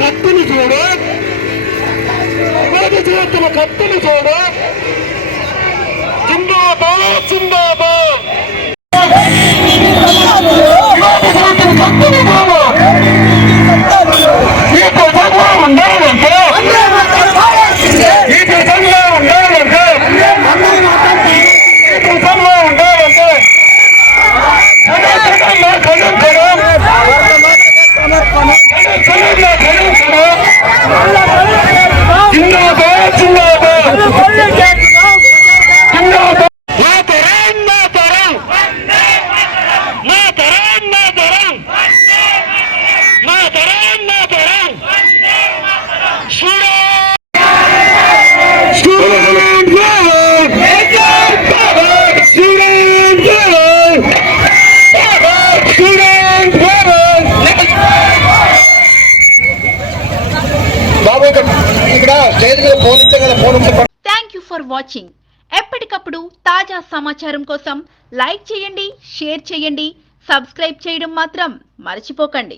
కత్తిని చూడు, మోదీ చేతుల కత్తిని చూడు. జిందాబాద్ జిందాబాద్. మోదీ చేతుల కత్తిని చూడు. ఈ ప్రజల్లో ఉండాలంటే, ఈ ప్రజల్లో ఉండాలంటే, ఈ ప్రజల్లో ఉండాలంటే థ్యాంక్ యూ ఫర్ వాచింగ్. ఎప్పటికప్పుడు తాజా సమాచారం కోసం లైక్ చేయండి, షేర్ చేయండి, సబ్స్క్రైబ్ చేయడం మాత్రం మర్చిపోకండి.